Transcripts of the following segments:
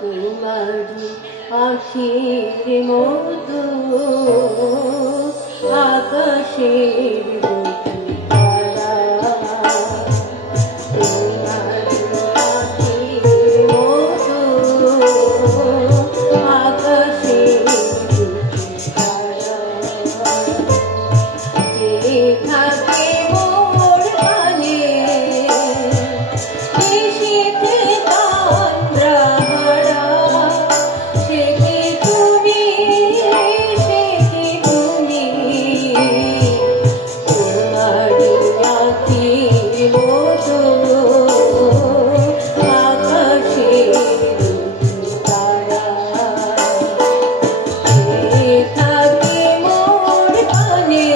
তোমারি আখির মতো আকাশের দুটি তারা, তোমারি আখির মতো আকাশের দুটি তারা, যে থাকে মোর প্রাণে নিশীথে তন্দ্রাহারা, সে কি তুমি, সে কি তুমি, তোমারি আখির মতো আকাশের দুটি তারা, যে থাকে মোর প্রাণে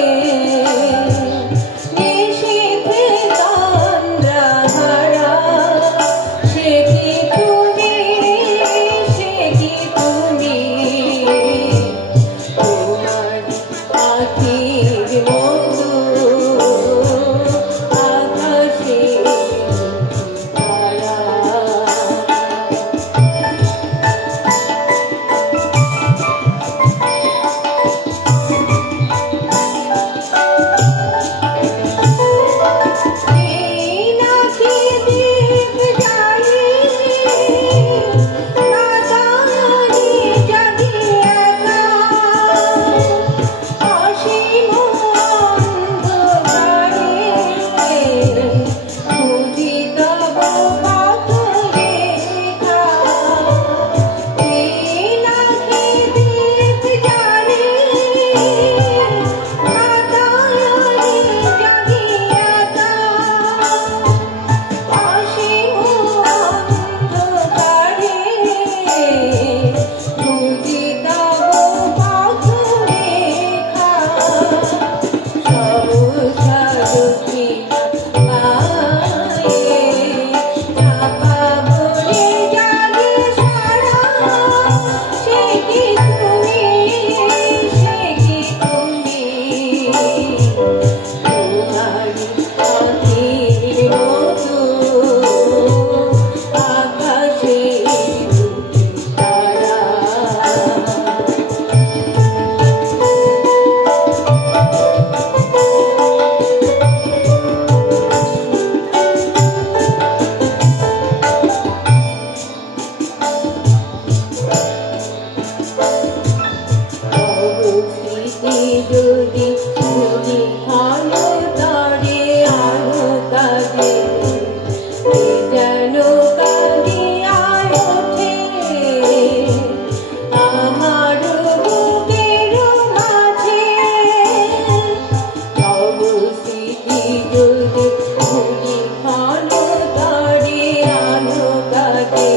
নিশীথে তন্দ্রাহারা, সে কি তুমি, সে কি তুমি, তোমারি আখির মতো আকাশের দুটি তারা। এই নাকি দীপ জ্বালি বাতায়নি জাগি একা, অসীম অন্ধকারে খুঁজি তব পথ রেখা। এই নাকি দীপ জ্বালি বাতায়নি জাগি একা, অসীম অন্ধকারে খুঁজি তব পথ রেখা। সহসা দক্ষিণা পায়ে চাপা ভরে জাগে সারা, সে কি তুমি, সে কি তুমি, তোমারি আখির মতো আকাশের দুটি তারা। স্মৃতি যদি যদি আলো তারে আলো তারে, যেন কাঁদিয়া ওঠে আমার বুকের মাঝে। তব স্মৃতি যদি যদি আলো তারে আলো তারে,